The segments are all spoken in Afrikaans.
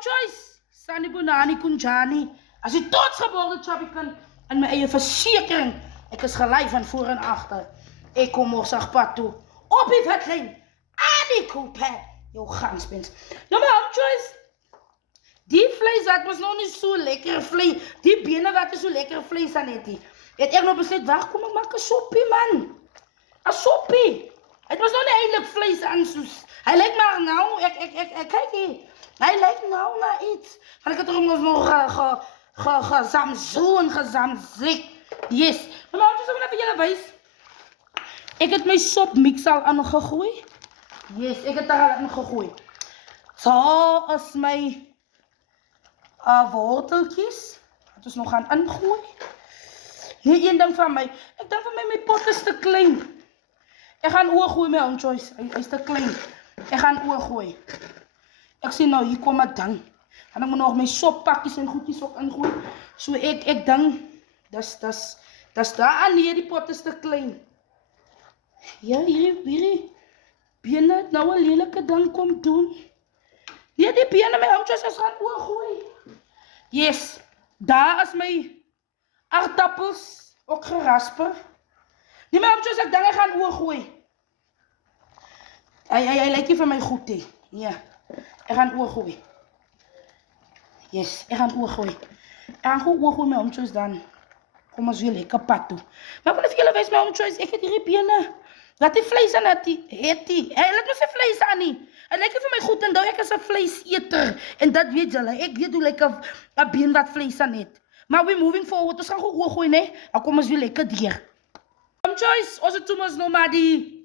Choice, Sunny Bonani Kunjani. As die toetsgeboorde chubby kan in my eie versekering. Ek is gelei van voor en agter. Ek kom morsig pad toe. Op die wetlyn. Annie Cooper. Jou ganspens. Nou my Choice. Die vlees wat was nog nie so lekker vlees. Die bene wat is so lekker vlees aan het. Het ek nog besluit, wag, kom ek maak 'n soppie man. 'n Soppie. Het was nog nie eintlik vlees aan soos. Hy lyk maar nou, ek kyk hier. Hy lyk nou na iets. Want ek het hom nog gezamzik. Yes. Maar laat ons even vir julle wys. Ek het my sopmix al aangegooi. Yes, ek het daar al aangegooi. So is my worteltjies. Wat ons nog gaan ingooi. Nee, een ding van my. Ek dink vir my pot is te klein. Ek gaan oor gooi my Choice. Hy is te klein. Ek gaan oor gooi. Ek sien nou, hier kom 'n ding. En ek moet nog my soppakkies en goedjies ook ingooi. So ek dink, dis daar aan hier, die pot is te klein. Ja, hierdie bene het nou 'n lelike ding kom doen. Nee, die bene my Choice is gaan oor gooi. Yes, daar is my aardappels ook gerasper. Nee, my Choice, ek dink ek gaan oor gooi. Hy lyk nie vir my goed nie. Ja. Ek gaan oorgooi. Yes, ek gaan oorgooi. Ek gaan gewoon oorgooi my Choice dan. Kom ons weer lekker pad toe. Maar ek wil vir julle wys my Choice, ek het hierdie bene. Wat die vlees aan het die. Hy lyk nie vir vlees aan nie. Hy lyk nie vir my goed en nou ek is 'n vleiseter. En dat weet julle, ek weet hoe lyk 'n been wat vlees aan het. Maar we moving forward, ons gaan gewoon oorgooi, nee. Dan kom ons weer lekker deur. Choice, ons het toe ons nou maar die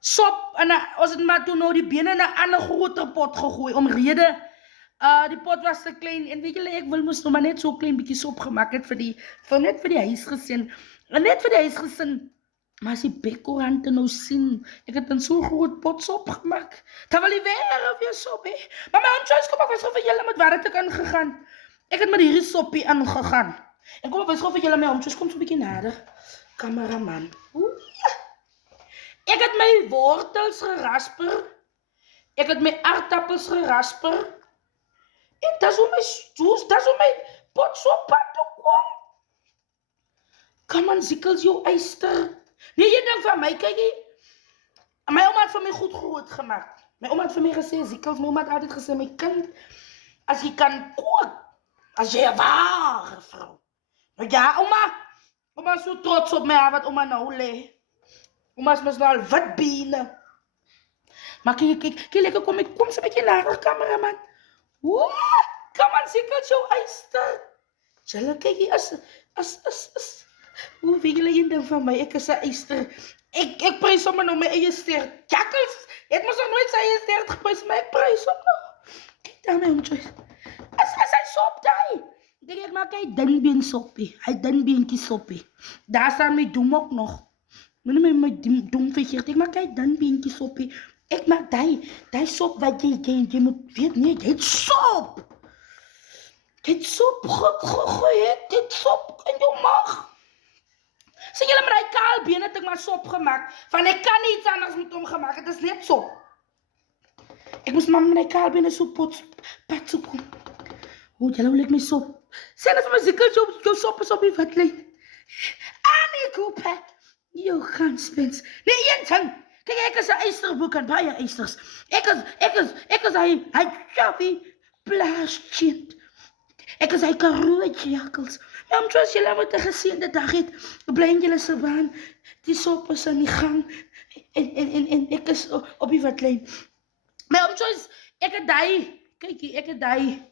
sop en ons het maar toe nou die bene in 'n ander groter pot gegooi omrede die pot was te klein en weet julle ek wil mos nog maar net so klein bietjie sop gemaak het net vir die huisgesin. Net vir die huisgesin. Maar as die bekkorante nou sien, ek het 'n so groot pot sop gemaak. Dan wil jy weer sop hê. Maar my Choice, kom ek wys gou vir julle met wat het ek ingegaan. Ek het met hierdie soppie aangegaan. En kom ek wys gou vir julle my Choice, kom so 'n bietjie nader. Kameraman. Ek het my wortels gerasper. Ek het my aardappels gerasper. En dis hoe my pot so pad toe kom. Kom aan, Zikkels, jou eyster. Nee, jy dink van my, kyk hier. My ouma het vir my goed groot gemaak. My ouma het vir my gesê, Zikkels, my ouma het altyd gesê, my kind, as jy kan kook, as jy 'n ware vrou. Nou ja, ouma is so trots op my, wat ouma nou lê. Ouma is mos nou al wit bene. Maar kyk, lekker kom so 'n bietjie nader, kameraman. Kom aan, Zikkels, jou eyster. Julle, kyk hier, weet julle een ding van my, ek is 'n eyster. Ek prys sommer nou my eie ster. Jakkels, het mos nog nooit sy eie ster geprys, maar ek prys hom nog. Kyk daar my Choice. As hy sop daai. Ek maak hy dunbeen soppie. Hy dunbeentjie soppie. Daar staan my doem ook nog. Moenie my doem vergeet. Ek maak hy dunbeentjie soppie. Ek maak daai sop wat jy moet weet nie, jy het sop. Jy het sop gegooid, jy het sop in jou maag. Sien julle met die kaal been het ek maar sop gemaak. Van ek kan nie iets anders met hom gemaak, het is net sop. Ek moes maar met die kaal been so pad so kom. Julle wil ek my sop. Sê net vir my Zikkels, jou sop is op die wetlyn. Annie Cooper, jou ganspens. Nee, een ding. Kyk, ek is 'n eysterboek en baie eysters. Ek is hy chubby plaaskind. Ek is hy karootjie, Jakkels. My Choice, julle moet 'n geseënde dag hê. Bly in julle se baan. Die sop is aan die gang. En ek is op die wetlyn. My Choice, ek het daai, kykie, ek het daai